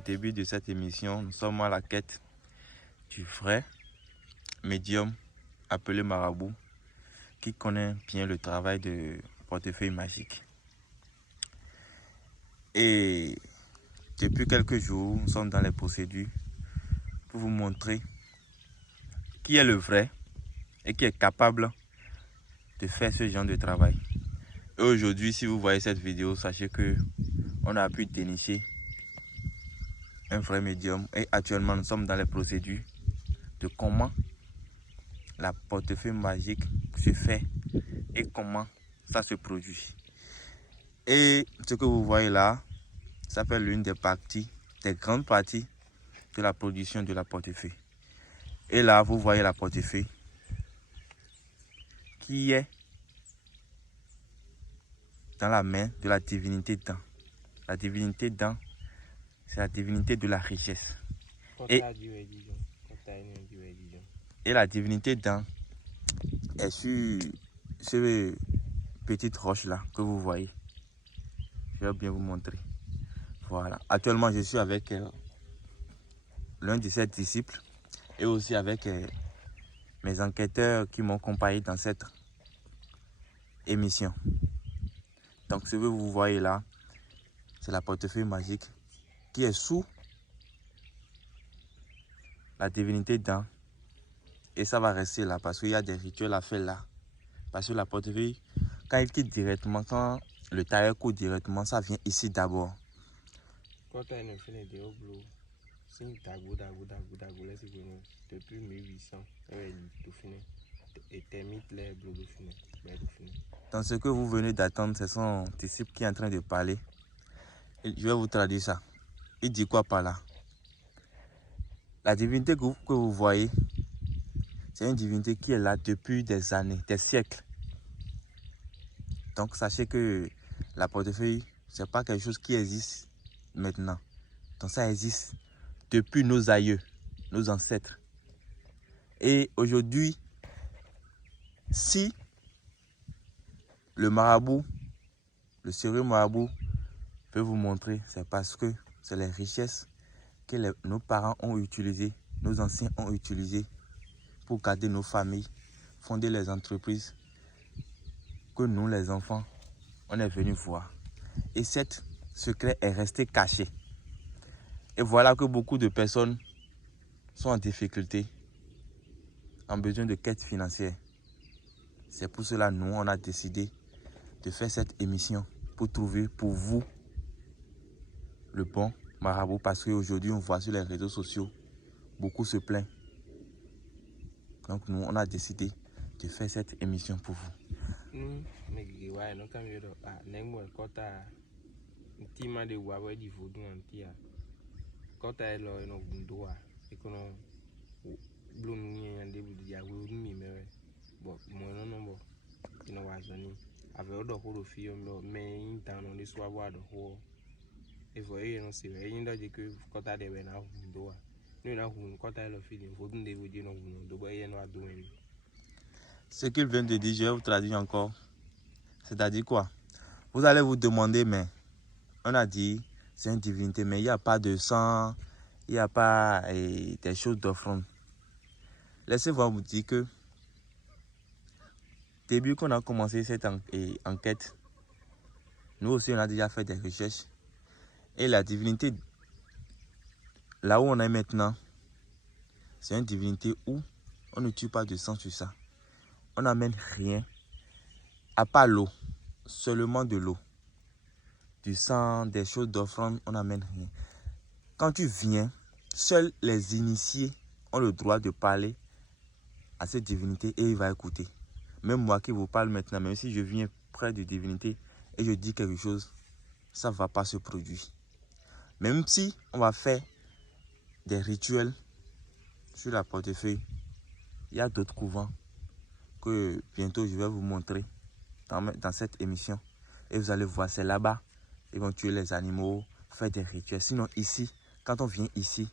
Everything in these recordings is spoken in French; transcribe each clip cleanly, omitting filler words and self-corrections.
début de cette émission, nous sommes à la quête du vrai médium appelé marabout qui connaît bien le travail de portefeuille magique. Et depuis quelques jours, nous sommes dans les procédures pour vous montrer qui est le vrai et qui est capable de faire ce genre de travail. Et aujourd'hui, si vous voyez cette vidéo, sachez que on a pu dénicher un vrai médium et actuellement nous sommes dans les procédures de comment la portefeuille magique se fait et comment ça se produit. Et ce que vous voyez là, ça fait l'une des parties, des grandes parties de la production de la portefeuille. Et là, vous voyez la portefeuille qui est dans la main de la divinité Dan. La divinité Dan, c'est la divinité de la richesse. Et la divinité Dan est sur ce petite roche là que vous voyez. Je vais bien vous montrer. Voilà. Actuellement, je suis avec l'un de ses disciples et aussi avec mes enquêteurs qui m'ont accompagné dans cette émission. Donc, ce que vous voyez là, c'est la portefeuille magique qui est sous la divinité Dan. Et ça va rester là parce qu'il y a des rituels à faire là. Parce que la portefeuille, quand il quitte directement, quand le tailleur court directement, ça vient ici d'abord. Depuis 1800, Dans ce que vous venez d'attendre, c'est son disciple qui est en train de parler. Et je vais vous traduire ça. Il dit quoi par là? La divinité que vous voyez, c'est une divinité qui est là depuis des années, des siècles. Donc sachez que la portefeuille, ce n'est pas quelque chose qui existe maintenant. Donc ça existe depuis nos aïeux, nos ancêtres. Et aujourd'hui, si le marabout, le sérieux marabout peut vous montrer, c'est parce que c'est les richesses que nos parents ont utilisées, nos anciens ont utilisées pour garder nos familles, fonder les entreprises que nous, les enfants, on est venus voir. Et cet secret est resté caché. Et voilà que beaucoup de personnes sont en difficulté, en besoin de quête financière. C'est pour cela nous, on a décidé de faire cette émission pour trouver pour vous le bon marabout. Parce qu'aujourd'hui, on voit sur les réseaux sociaux, beaucoup se plaignent. Donc nous, on a décidé de faire cette émission pour vous. Ce qu'il vient de dire, je vais vous traduire encore. C'est-à-dire quoi? Vous allez vous demander, mais on a dit c'est une divinité, mais il n'y a pas de sang, il n'y a pas des choses d'offrande. Laissez-moi vous dire que début qu'on a commencé cette enquête, nous aussi on a déjà fait des recherches. Et la divinité, là où on est maintenant, c'est une divinité où on ne tue pas de sang sur ça. On n'amène rien, à part l'eau, seulement de l'eau. Du sang, des choses d'offrande, on n'amène rien. Quand tu viens, seuls les initiés ont le droit de parler à cette divinité et il va écouter. Même moi qui vous parle maintenant, même si je viens près de divinité et je dis quelque chose, ça ne va pas se produire. Même si on va faire des rituels sur la portefeuille, il y a d'autres couvents que bientôt je vais vous montrer dans cette émission. Et vous allez voir, c'est là-bas. Ils vont tuer les animaux, faire des rituels. Sinon ici, quand on vient ici,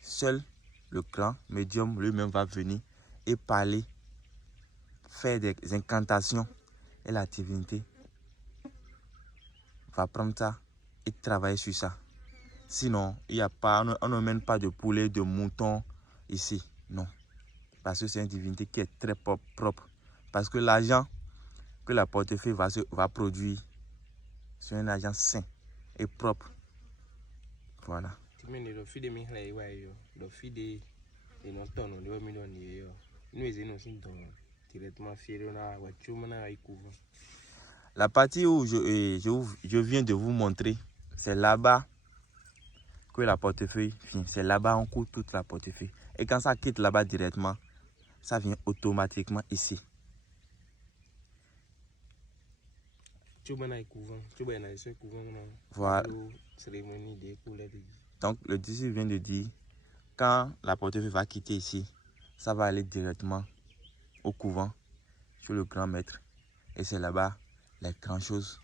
seul le grand médium lui-même va venir et parler, faire des incantations. Et la divinité va prendre ça et travailler sur ça. Sinon, il y a pas, on ne mène pas de poulet, de mouton ici. Non. Parce que c'est une divinité qui est très propre. Parce que l'argent que la portefeuille va produire, c'est un argent sain et propre. Voilà. La partie où je viens de vous montrer, c'est là-bas que la portefeuille vient. C'est là-bas on court toute la portefeuille. Et quand ça quitte là-bas directement, ça vient automatiquement ici. Voilà. Donc le disciple vient de dire, quand la portefeuille va quitter ici, ça va aller directement au couvent, sur le grand maître. Et c'est là-bas les grandes choses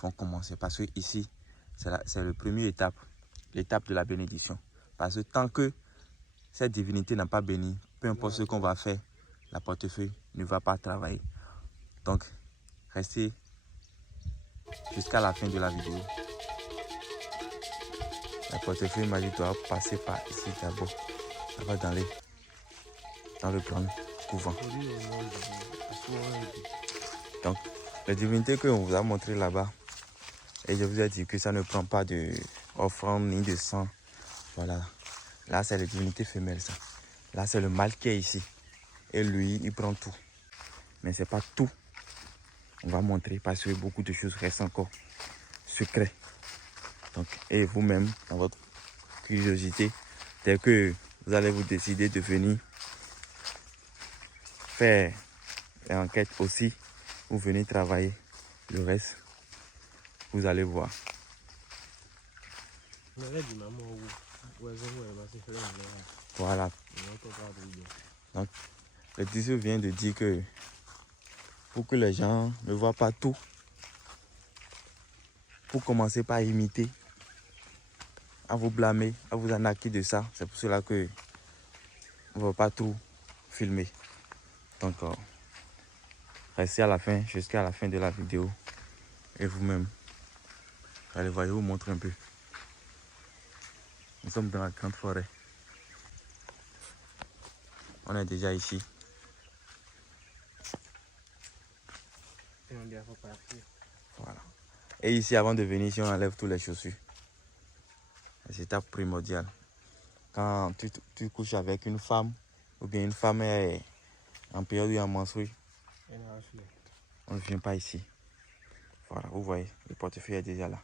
vont commencer. Parce que ici, c'est la première étape, l'étape de la bénédiction. Parce que tant que cette divinité n'a pas béni, peu importe ce qu'on va faire, la portefeuille ne va pas travailler. Donc, restez jusqu'à la fin de la vidéo. La portefeuille magique doit passer par ici d'abord. Ça va dans le grand couvent. Donc, la divinité que on vous a montré là-bas, et je vous ai dit que ça ne prend pas de offrande ni de sang. Voilà. Là, c'est la divinité femelle, ça. Là, c'est le mâle qui est ici. Et lui, il prend tout. Mais ce n'est pas tout. On va montrer parce que beaucoup de choses restent encore secrets. Donc, et vous-même, dans votre curiosité, dès que vous allez vous décider de venir faire l'enquête aussi, vous venez travailler le reste, vous allez voir. Voilà. Donc, le disciple vient de dire que pour que les gens ne voient pas tout, pour commencer par imiter, à vous blâmer, à vous arnaquer de ça. C'est pour cela que on ne va pas tout filmer. Donc, restez à la fin, jusqu'à la fin de la vidéo. Et vous-même, allez voir, je vous montre un peu. Nous sommes dans la grande forêt. On est déjà ici. Voilà. Et ici, avant de venir ici, on enlève toutes les chaussures. C'est étape primordiale. Quand tu couches avec une femme, ou bien une femme est en période où il y a menstrué, on ne vient pas ici. Voilà, vous voyez, le portefeuille est déjà là.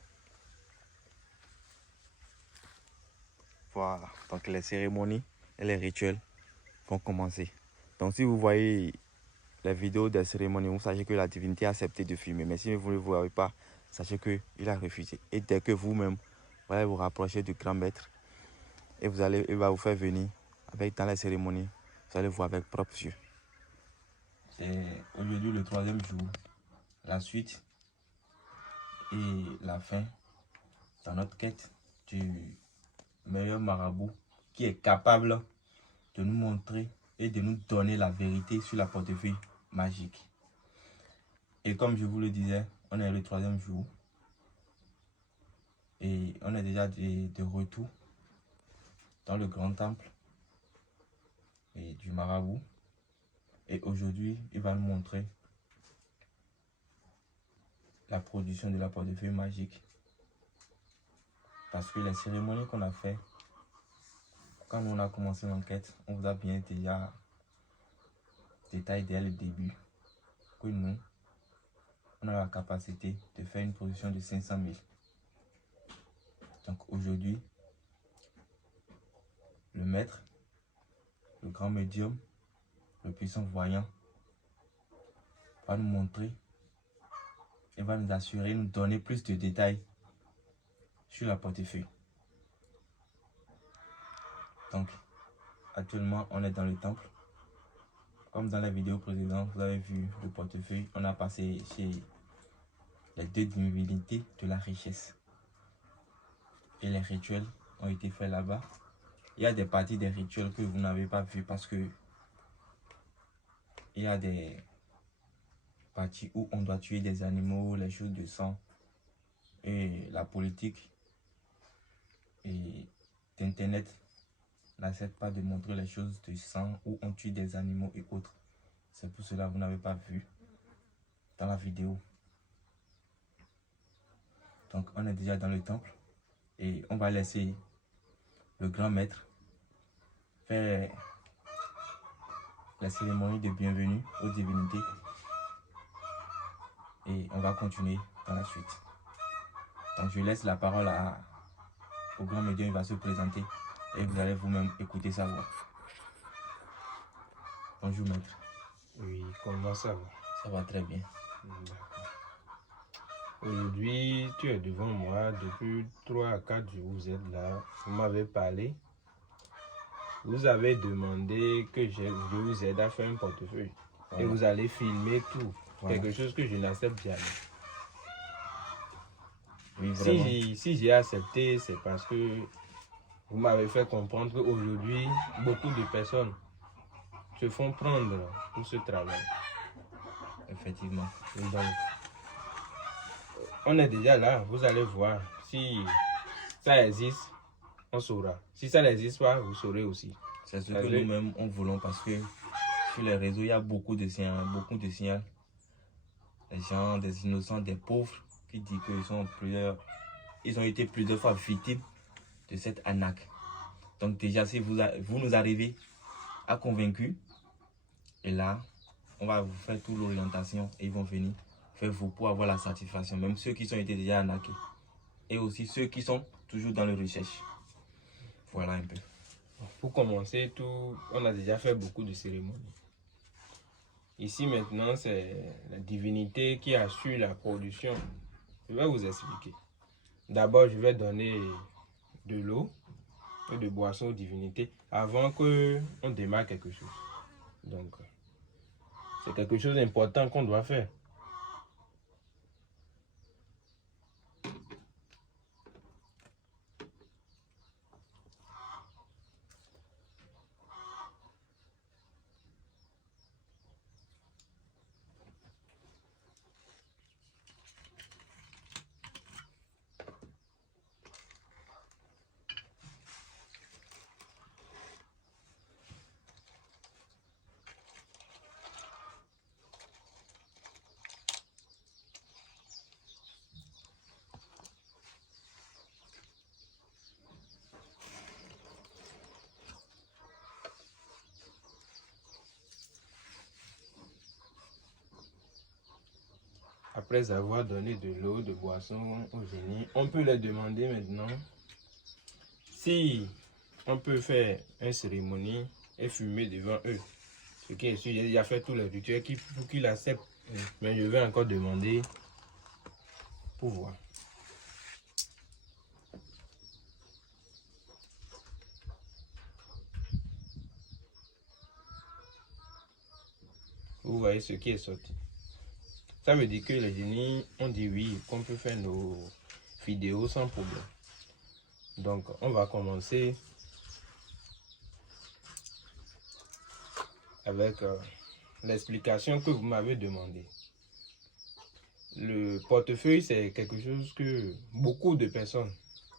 Voilà, donc les cérémonies et les rituels vont commencer. Donc si vous voyez les vidéos des cérémonies, vous sachez que la divinité a accepté de filmer. Mais si vous ne le voyez pas, sachez qu'il a refusé. Et dès que vous-même, vous allez vous rapprocher du grand maître, et il va vous faire venir dans les cérémonies, vous allez voir avec propres yeux. C'est aujourd'hui le 3e jour, la suite et la fin dans notre quête du meilleur marabout qui est capable de nous montrer et de nous donner la vérité sur la portefeuille magique. Et comme je vous le disais, on est le 3e jour et on est déjà de retour dans le grand temple et du marabout. Et aujourd'hui, il va nous montrer la production de la portefeuille magique. Parce que les cérémonies qu'on a fait, quand on a commencé l'enquête, on vous a bien déjà détaillé dès le début que nous, on a la capacité de faire une production de 500 000. Donc aujourd'hui, le maître, le grand médium, le puissant voyant, va nous montrer et va nous assurer, nous donner plus de détails sur la portefeuille. Donc, actuellement, on est dans le temple. Comme dans la vidéo précédente, vous avez vu le portefeuille, on a passé chez les 2 divinités de la richesse. Et les rituels ont été faits là-bas. Il y a des parties des rituels que vous n'avez pas vu parce que il y a des parties où on doit tuer des animaux, les choses de sang et la politique d'Internet n'accepte pas de montrer les choses de sang où on tue des animaux et autres. C'est pour cela que vous n'avez pas vu dans la vidéo. Donc on est déjà dans le temple et on va laisser le grand maître faire la cérémonie de bienvenue aux divinités et on va continuer dans la suite. Donc je laisse la parole au grand médium, il va se présenter et vous allez vous-même écouter sa voix. Bonjour maître. Oui, comment ça va? Ça va très bien. D'accord. Aujourd'hui, tu es devant moi depuis 3 à 4 jours, vous êtes là, vous m'avez parlé. Vous avez demandé que je vous aide à faire un portefeuille. Voilà. Et vous allez filmer tout. Voilà. Quelque chose que je n'accepte jamais. Oui, vraiment. Si j'ai accepté, c'est parce que vous m'avez fait comprendre qu'aujourd'hui, beaucoup de personnes se font prendre pour ce travail. Effectivement. Et donc, on est déjà là, vous allez voir. Si ça existe, on saura. Si ça n'existe pas, vous saurez aussi. C'est ce que nous-mêmes on voulons parce que sur les réseaux, il y a beaucoup de signaux. Les gens, des innocents, des pauvres qui disent qu'ils ont été plusieurs fois victimes de cette arnaque. Donc déjà, si vous nous arrivez à convaincre, et là, on va vous faire toute l'orientation et ils vont venir faire vous pour avoir la satisfaction, même ceux qui ont été déjà arnaqués et aussi ceux qui sont toujours dans la recherche. Voilà un peu. Pour commencer, on a déjà fait beaucoup de cérémonies. Ici maintenant, c'est la divinité qui assure la production. Je vais vous expliquer. D'abord, je vais donner de l'eau et de boissons aux divinités avant qu'on démarre quelque chose. Donc, c'est quelque chose d'important qu'on doit faire. Après avoir donné de l'eau, de boissons aux génies, on peut leur demander maintenant si on peut faire une cérémonie et fumer devant eux. Ce qui est sûr, j'ai déjà fait tous les rituels pour qu'ils acceptent. Mais je vais encore demander pour voir. Vous voyez ce qui est sorti. Ça veut dire que les génies ont dit oui, qu'on peut faire nos vidéos sans problème. Donc, on va commencer avec l'explication que vous m'avez demandé. Le portefeuille, c'est quelque chose que beaucoup de personnes,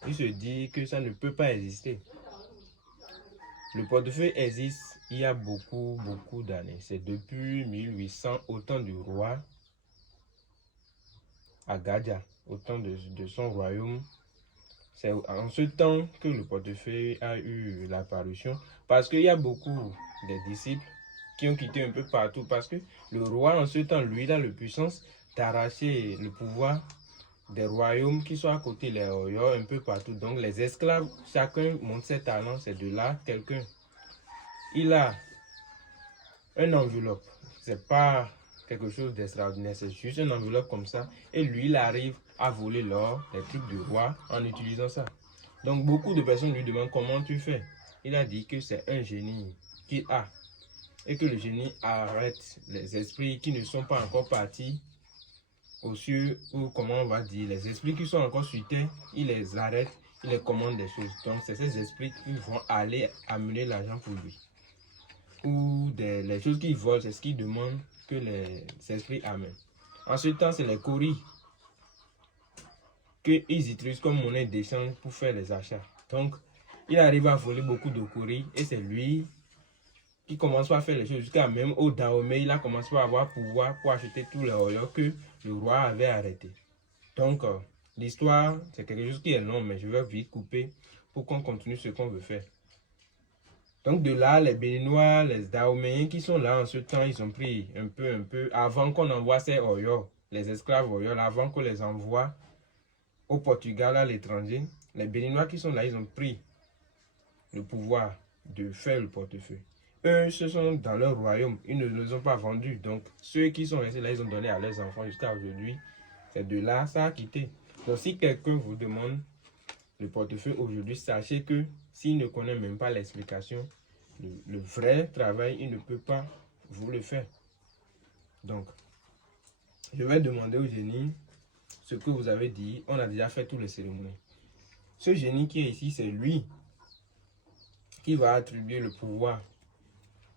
ils se disent que ça ne peut pas exister. Le portefeuille existe il y a beaucoup d'années. C'est depuis 1800, au temps du roi Agadia, au temps de son royaume. C'est en ce temps que le portefeuille a eu l'apparition, parce qu'il y a beaucoup de disciples qui ont quitté un peu partout, parce que le roi en ce temps, lui, il a la puissance d'arracher le pouvoir des royaumes qui sont à côté, les royaumes un peu partout. Donc les esclaves, chacun montre ses talents. C'est de là quelqu'un, il a une enveloppe, c'est pas quelque chose d'extraordinaire, c'est juste une enveloppe comme ça, et lui il arrive à voler l'or, les trucs du roi en utilisant ça. Donc beaucoup de personnes lui demandent comment tu fais. Il a dit que c'est un génie qu'il a et que le génie arrête les esprits qui ne sont pas encore partis aux cieux, ou comment on va dire, les esprits qui sont encore sur terre, il les arrête, il les commande des choses. Donc c'est ces esprits qui vont aller amener l'argent pour lui. Ou les choses qu'ils volent, c'est ce qu'ils demandent que les esprits amènent. En ce temps, c'est les courriers qu'ils utilisent comme monnaie d'échange pour faire les achats. Donc, il arrive à voler beaucoup de courriers et c'est lui qui commence par faire les choses jusqu'à même au Dahomey, il a commencé par avoir pouvoir pour acheter tous les oyo que le roi avait arrêté. Donc, l'histoire, c'est quelque chose qui est long, mais je vais vite couper pour qu'on continue ce qu'on veut faire. Donc, de là, les Béninois, les Dahoméens qui sont là en ce temps, ils ont pris un peu, avant qu'on envoie ces oyo, les esclaves oyo, avant qu'on les envoie au Portugal, à l'étranger, les Béninois qui sont là, ils ont pris le pouvoir de faire le portefeuille. Eux, ce sont dans leur royaume, ils ne les ont pas vendus. Donc, ceux qui sont restés là, ils ont donné à leurs enfants jusqu'à aujourd'hui. C'est de là, ça a quitté. Donc, si quelqu'un vous demande le portefeuille aujourd'hui, sachez que s'il ne connaît même pas l'explication, le vrai travail, il ne peut pas vous le faire. Donc, je vais demander au génie ce que vous avez dit. On a déjà fait toutes les cérémonies. Ce génie qui est ici, c'est lui qui va attribuer le pouvoir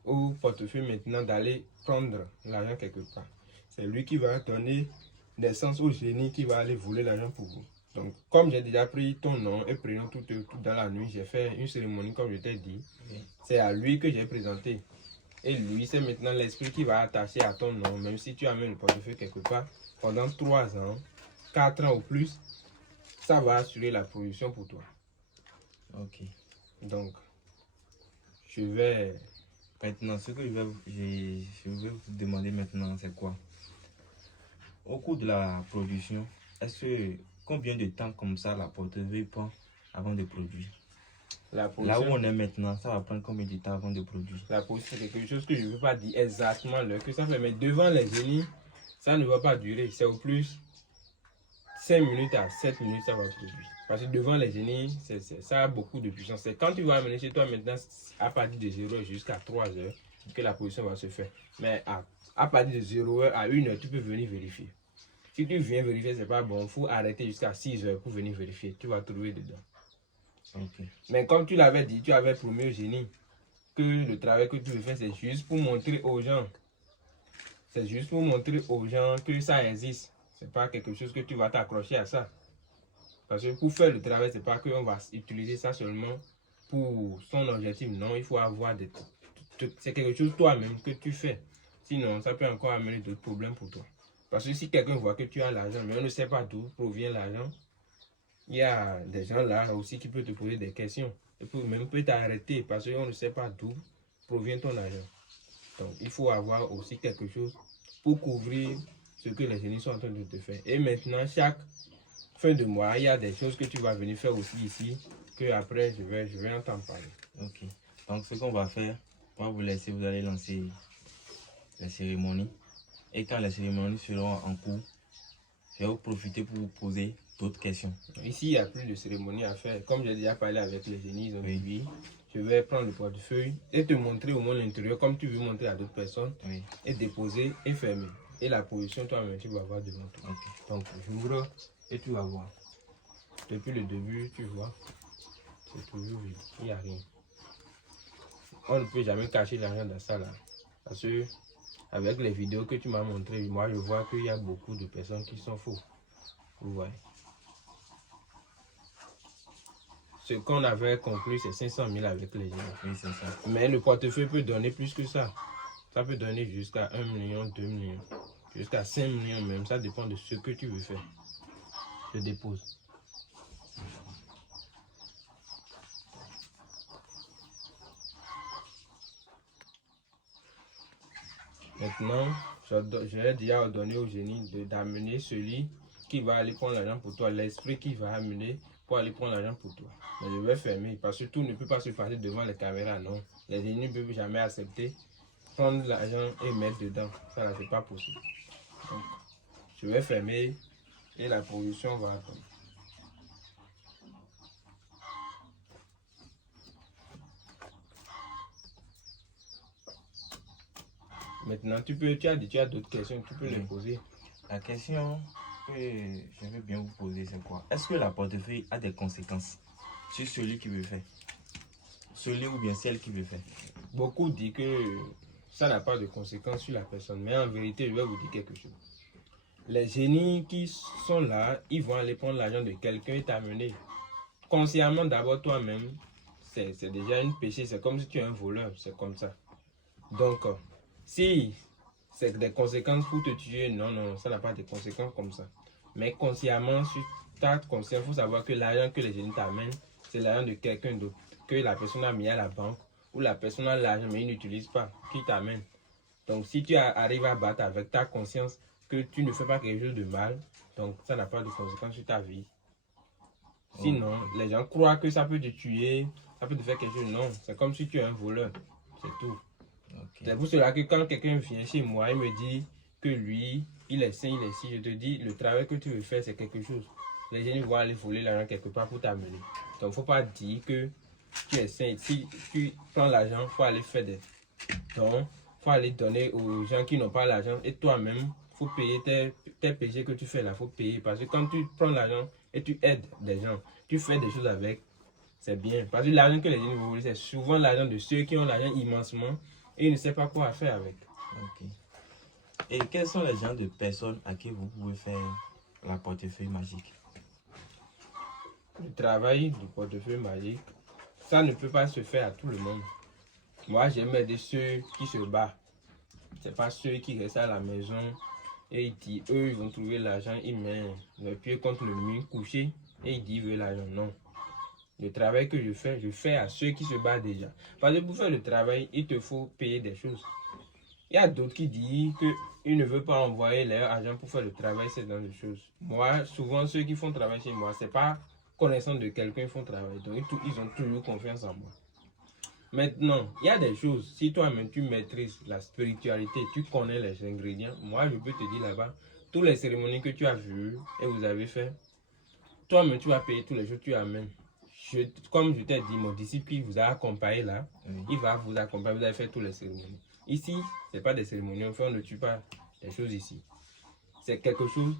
au portefeuille maintenant d'aller prendre l'argent quelque part. C'est lui qui va donner naissance au génie qui va aller voler l'argent pour vous. Donc, comme j'ai déjà pris ton nom et prénom tout dans la nuit, j'ai fait une cérémonie comme je t'ai dit. C'est à lui que j'ai présenté. Et lui, c'est maintenant l'esprit qui va attacher à ton nom, même si tu amènes le portefeuille quelque part, pendant 3 ans, 4 ans ou plus, ça va assurer la production pour toi. Ok. Donc, je vais... Maintenant, ce que je vais vous demander maintenant, c'est quoi? Au cours de la production, combien de temps comme ça la portefeuille prend avant de produire? Là où on est maintenant, ça va prendre combien de temps avant de produire? La production, c'est quelque chose que je ne veux pas dire exactement l'heure que ça fait, mais devant les génies, ça ne va pas durer. C'est au plus 5 minutes à 7 minutes, ça va produire. Parce que devant les génies, ça a beaucoup de puissance. C'est quand tu vas amener chez toi maintenant, à partir de 0 h jusqu'à 3 h, que la production va se faire. Mais à partir de 0 h à 1 h, tu peux venir vérifier. Si tu viens vérifier, c'est pas bon. Il faut arrêter jusqu'à 6 h pour venir vérifier. Tu vas trouver dedans. Okay. Mais comme tu l'avais dit, tu avais promis au génie que le travail que tu veux faire, c'est juste pour montrer aux gens. C'est juste pour montrer aux gens que ça existe. C'est pas quelque chose que tu vas t'accrocher à ça. Parce que pour faire le travail, c'est pas qu'on va utiliser ça seulement pour son objectif. Non, il faut avoir des... C'est quelque chose toi-même que tu fais. Sinon, ça peut encore amener d'autres problèmes pour toi. Parce que si quelqu'un voit que tu as l'argent, mais on ne sait pas d'où provient l'argent, il y a des gens là aussi qui peuvent te poser des questions. Et même peut t'arrêter parce qu'on ne sait pas d'où provient ton argent. Donc, il faut avoir aussi quelque chose pour couvrir ce que les génies sont en train de te faire. Et maintenant, chaque fin de mois, il y a des choses que tu vas venir faire aussi ici, que après je vais en t'en parler. Ok. Donc, ce qu'on va faire, on va vous laisser, vous allez lancer les cérémonies. Et quand les cérémonies seront en cours, je vais vous profiter pour vous poser d'autres questions. Ici, il n'y a plus de cérémonie à faire. Comme j'ai déjà parlé avec les génies, ils ont dit, je vais prendre le portefeuille et te montrer au moins l'intérieur comme tu veux montrer à d'autres personnes. Oui. Et déposer et fermer. Et la position, toi-même, tu vas voir devant toi. Okay. Donc, j'ouvre et tu vas voir. Depuis le début, tu vois, c'est toujours vide. Il n'y a rien. On ne peut jamais cacher l'argent dans ça là. Parce que, avec les vidéos que tu m'as montrées, moi, je vois qu'il y a beaucoup de personnes qui sont faux. Vous voyez. Ce qu'on avait conclu, c'est 500 000 avec les gens. Oui, c'est ça. Mais le portefeuille peut donner plus que ça. Ça peut donner jusqu'à 1 million, 2 millions, jusqu'à 5 millions même. Ça dépend de ce que tu veux faire. Je dépose. Maintenant, j'ai déjà ordonné au génie d'amener celui qui va aller prendre l'argent pour toi, l'esprit qui va amener pour aller prendre l'argent pour toi. Mais je vais fermer parce que tout ne peut pas se passer devant les caméras, non. Les génies ne peuvent jamais accepter prendre l'argent et mettre dedans. Ça, c'est pas possible. Donc, je vais fermer et la production va attendre. Maintenant, tu as d'autres questions, tu peux les poser. La question que je veux bien vous poser, c'est quoi? Est-ce que la portefeuille a des conséquences sur celui qui veut faire? Celui ou bien celle qui veut faire? Beaucoup disent que ça n'a pas de conséquences sur la personne, mais en vérité, je vais vous dire quelque chose. Les génies qui sont là, ils vont aller prendre l'argent de quelqu'un et t'amener. consciemment, d'abord toi-même, c'est déjà un péché. C'est comme si tu es un voleur. C'est comme ça. Donc, si c'est des conséquences pour te tuer, non, non, ça n'a pas de conséquences comme ça. Mais consciemment, sur ta conscience, il faut savoir que l'argent que les génies t'amènent, c'est l'argent de quelqu'un d'autre, que la personne a mis à la banque, ou la personne a l'argent mais il n'utilise pas, qui t'amène. Donc, si tu arrives à battre avec ta conscience que tu ne fais pas quelque chose de mal, donc ça n'a pas de conséquences sur ta vie. Sinon, les gens croient que ça peut te tuer, ça peut te faire quelque chose. Non, c'est comme si tu es un voleur. C'est tout. Okay. C'est pour cela que quand quelqu'un vient chez moi, il me dit que lui, il est sain, il est si, je te dis, le travail que tu veux faire, c'est quelque chose. Les gens vont aller voler l'argent quelque part pour t'amener. Donc, il ne faut pas dire que tu es sain. Si tu prends l'argent, il faut aller faire des dons, il faut aller donner aux gens qui n'ont pas l'argent. Et toi-même, il faut payer tes péchés que tu fais là, il faut payer. Parce que quand tu prends l'argent et tu aides des gens, tu fais des choses avec, c'est bien. Parce que l'argent que les gens vous volent, c'est souvent l'argent de ceux qui ont l'argent immensement et ils ne savent pas quoi faire avec. Ok. Et quels sont les genres de personnes à qui vous pouvez faire la portefeuille magique? Le travail du portefeuille magique, ça ne peut pas se faire à tout le monde. Moi, j'aime aider ceux qui se battent. Ce n'est pas ceux qui restent à la maison et ils disent, eux, ils vont trouver l'argent, ils mettent le pied contre le mur couché et ils disent, ils veulent l'argent. Non. Le travail que je fais à ceux qui se battent déjà. Parce que pour faire le travail, il te faut payer des choses. Il y a d'autres qui disent qu'ils ne veulent pas envoyer leur argent pour faire le travail, c'est dans les choses. Moi, souvent, ceux qui font travail chez moi, ce n'est pas connaissant de quelqu'un qui font travail. Donc, ils ont toujours confiance en moi. Maintenant, il y a des choses, si toi-même tu maîtrises la spiritualité, tu connais les ingrédients, moi, je peux te dire là-bas, toutes les cérémonies que tu as vues et vous avez fait, toi-même, tu vas payer tous les jours que tu amènes. Comme je t'ai dit, mon disciple qui vous a accompagné là, il va vous accompagner, vous allez faire toutes les cérémonies. Ici, ce n'est pas des cérémonies, enfin, on ne tue pas des choses ici. C'est quelque chose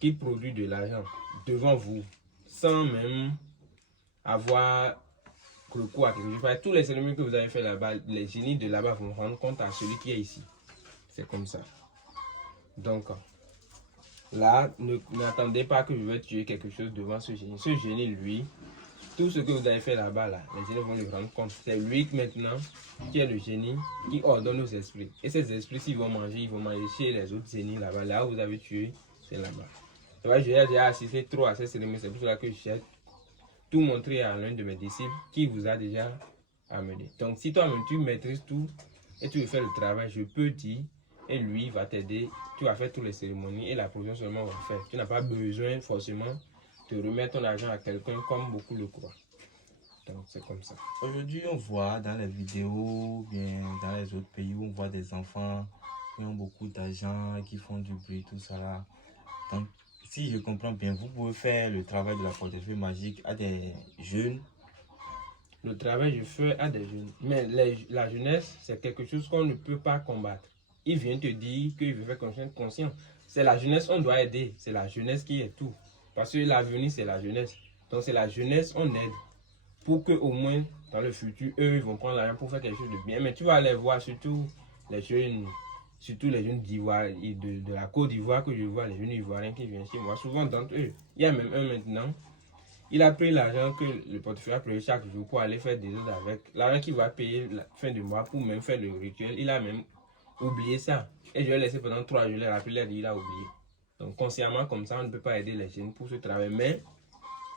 qui produit de l'argent devant vous, sans même avoir recours à quelque chose. Tous les cérémonies que vous avez fait là-bas, les génies de là-bas vont rendre compte à celui qui est ici. C'est comme ça. Donc, là, n'attendez pas que je vais tuer quelque chose devant ce génie. Ce génie, lui, tout ce que vous avez fait là-bas, là, les génies vont le rendre compte. C'est lui maintenant qui est le génie qui ordonne aux esprits. Et ces esprits, s'ils vont manger chez les autres génies là-bas. Là où vous avez tué, c'est là-bas. J'ai déjà assisté trop à ces cérémonies. C'est pour cela que j'ai tout montré à l'un de mes disciples qui vous a déjà amené. Donc, si toi-même tu maîtrises tout et tu veux faire le travail, je peux dire, et lui va t'aider. Tu vas faire toutes les cérémonies et la provision seulement va faire. Tu n'as pas besoin forcément de remettre ton argent à quelqu'un comme beaucoup le croient. Donc, c'est comme ça. Aujourd'hui, on voit dans les vidéos, bien dans les autres pays où on voit des enfants qui ont beaucoup d'argent, qui font du bruit, tout ça là. Donc, si je comprends bien, vous pouvez faire le travail de la portefeuille magique à des jeunes. Le travail, je fais à des jeunes. Mais la jeunesse, c'est quelque chose qu'on ne peut pas combattre. Il vient te dire qu'il veut faire conscience. C'est la jeunesse, on doit aider. C'est la jeunesse qui est tout. Parce que l'avenir, c'est la jeunesse. Donc, c'est la jeunesse, on aide. Pour qu'au moins, dans le futur, eux, ils vont prendre l'argent pour faire quelque chose de bien. Mais tu vas aller voir surtout les jeunes d'Ivoire, de la Côte d'Ivoire que je vois, les jeunes Ivoiriens qui viennent chez moi. Souvent d'entre eux, il y a même un maintenant. Il a pris l'argent que le portefeuille a payé chaque jour pour aller faire des choses avec. L'argent qu'il va payer la fin du mois pour même faire le rituel, il a même oublié ça. Et je l'ai laissé pendant 3 jours, je l'ai rappelé, il a oublié. Donc consciemment comme ça, on ne peut pas aider les jeunes pour ce travail. Mais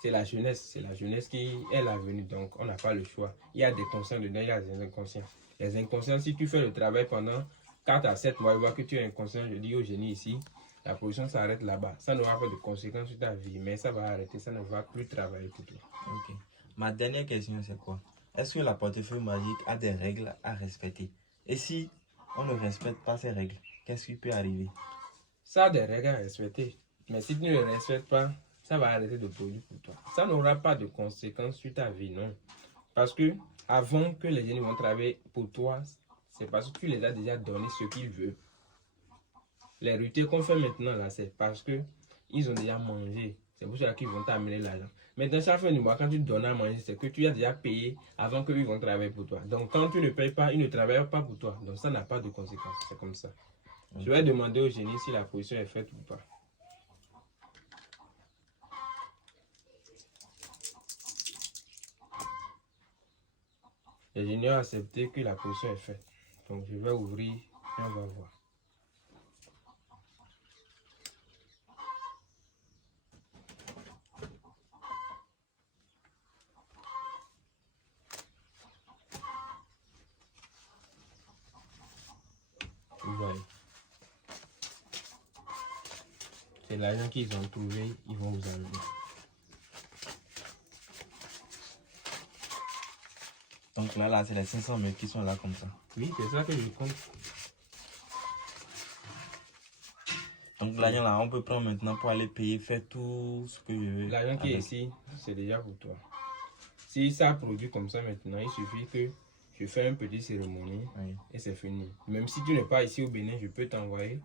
c'est la jeunesse qui est l'avenir. Donc on n'a pas le choix. Il y a des conscients dedans, il y a des inconscients. Les inconscients, si tu fais le travail pendant 4 à 7 mois, il voit que tu es inconscient, je dis au génie ici, la position s'arrête là-bas. Ça n'aura pas de conséquences sur ta vie, mais ça va arrêter, ça ne va plus travailler pour toi. Ok. Ma dernière question, c'est quoi? Est-ce que la portefeuille magique a des règles à respecter? Et si on ne respecte pas ces règles, qu'est-ce qui peut arriver? Ça a des règles à respecter, mais si tu ne les respectes pas, ça va arrêter de produire pour toi. Ça n'aura pas de conséquences sur ta vie, non. Parce que avant que les génies vont travailler pour toi, c'est parce que tu les as déjà donné ce qu'ils veulent. Les rituels qu'on fait maintenant, là, c'est parce qu'ils ont déjà mangé. C'est pour cela qu'ils vont t'amener l'argent. Maintenant, chaque fin du mois, quand tu donnes à manger, c'est que tu as déjà payé avant qu'ils vont travailler pour toi. Donc, quand tu ne payes pas, ils ne travaillent pas pour toi. Donc, ça n'a pas de conséquences. C'est comme ça. Okay. Je vais demander au génie si la position est faite ou pas. L'ingénieur a accepté que la production est faite. Donc je vais ouvrir et on va voir. Vous voyez. C'est l'argent qu'ils ont trouvé, ils vont vous enlever. Donc là, c'est les 500 000 qui sont là comme ça. Oui, c'est ça que je compte. Donc l'argent là, on peut prendre maintenant pour aller payer, faire tout ce que je veux. L'argent qui est avec. ici, c'est déjà pour toi. Si ça produit comme ça maintenant, il suffit que je fais une petite cérémonie Oui. et c'est fini. Même si tu n'es pas ici au Bénin, je peux t'envoyer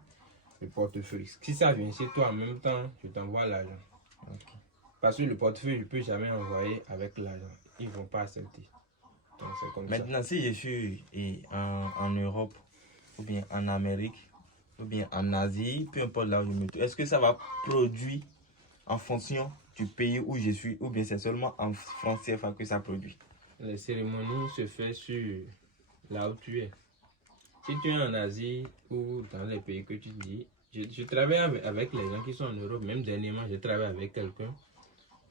le portefeuille. Si ça vient chez toi en même temps, je t'envoie l'argent. Ok. Parce que le portefeuille, je ne peux jamais envoyer avec l'argent. Ils ne vont pas accepter. Donc c'est comme ça. Maintenant, si je suis en Europe, ou bien en Amérique, ou bien en Asie, peu importe là où je me trouve, est-ce que ça va produire en fonction du pays où je suis, ou bien c'est seulement en francs CFA que ça produit? Les cérémonies se font sur là où tu es. Si tu es en Asie ou dans les pays que tu dis, je travaille avec les gens qui sont en Europe. Même dernièrement, je travaille avec quelqu'un.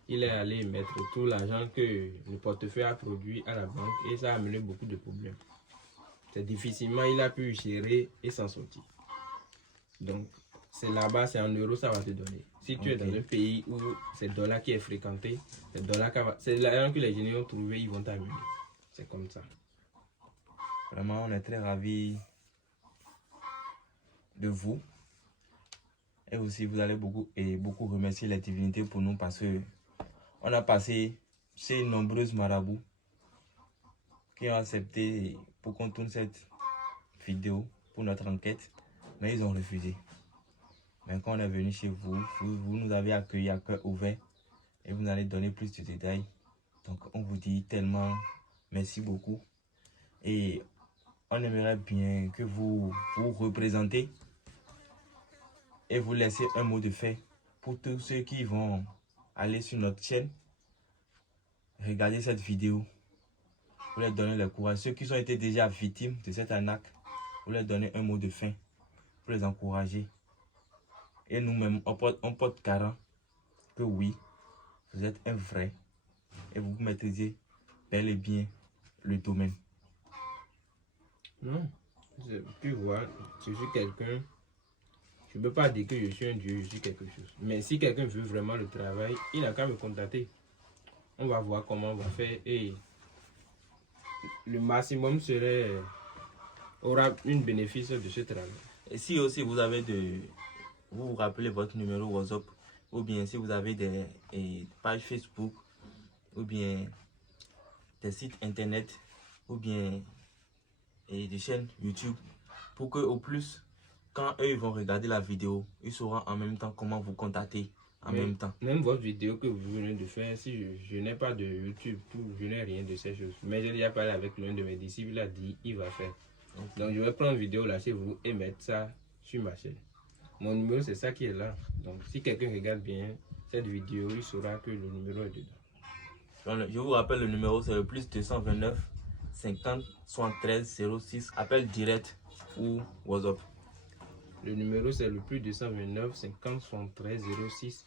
Il est allé mettre tout l'argent que le portefeuille a produit à la banque et ça a amené beaucoup de problèmes. C'est difficilement, il a pu gérer et s'en sortir. Donc, c'est là-bas, c'est en euros, ça va te donner. Si tu es dans un pays où c'est le dollar qui est fréquenté, c'est l'argent que les généraux ont trouvé, ils vont t'amener. C'est comme ça. Vraiment, on est très ravis de vous. Et aussi, vous allez beaucoup remercier les divinités pour nous parce que on a passé ces nombreuses marabouts qui ont accepté pour qu'on tourne cette vidéo pour notre enquête, mais ils ont refusé. Mais quand on est venu chez vous, vous nous avez accueillis à cœur ouvert et vous allez donner plus de détails. Donc, on vous dit tellement merci beaucoup. Et on aimerait bien que vous vous représentez et vous laissez un mot de fait pour tous ceux qui vont aller sur notre chaîne, regarder cette vidéo, vous leur donner le courage. Ceux qui ont été déjà victimes de cette arnaque, vous leur donner un mot de fin pour les encourager. Et nous-mêmes, on porte garant que oui, vous êtes un vrai et vous maîtrisez bel et bien le domaine. Non, tu vois, je suis quelqu'un, je ne peux pas dire que je suis un dieu, je suis quelque chose. Mais si quelqu'un veut vraiment le travail, il n'a qu'à me contacter. On va voir comment on va faire et le maximum aura une bénéfice de ce travail. Et si aussi vous avez vous vous rappelez votre numéro WhatsApp, ou bien si vous avez des pages Facebook, ou bien des sites internet, ou bien des chaînes YouTube, pour que au plus, quand eux ils vont regarder la vidéo, ils sauront en même temps comment vous contacter en même temps. Même votre vidéo que vous venez de faire, si je n'ai pas de YouTube, je n'ai rien de ces choses. Mais j'ai déjà parlé avec l'un de mes disciples, il a dit il va faire. Okay. Donc je vais prendre une vidéo là chez vous et mettre ça sur ma chaîne. Mon numéro c'est ça qui est là. Donc si quelqu'un regarde bien cette vidéo, il saura que le numéro est dedans. Donc, je vous rappelle le numéro, c'est le plus 229 50 73 06, appel direct ou WhatsApp. Le numéro c'est le plus 229 50 73 06,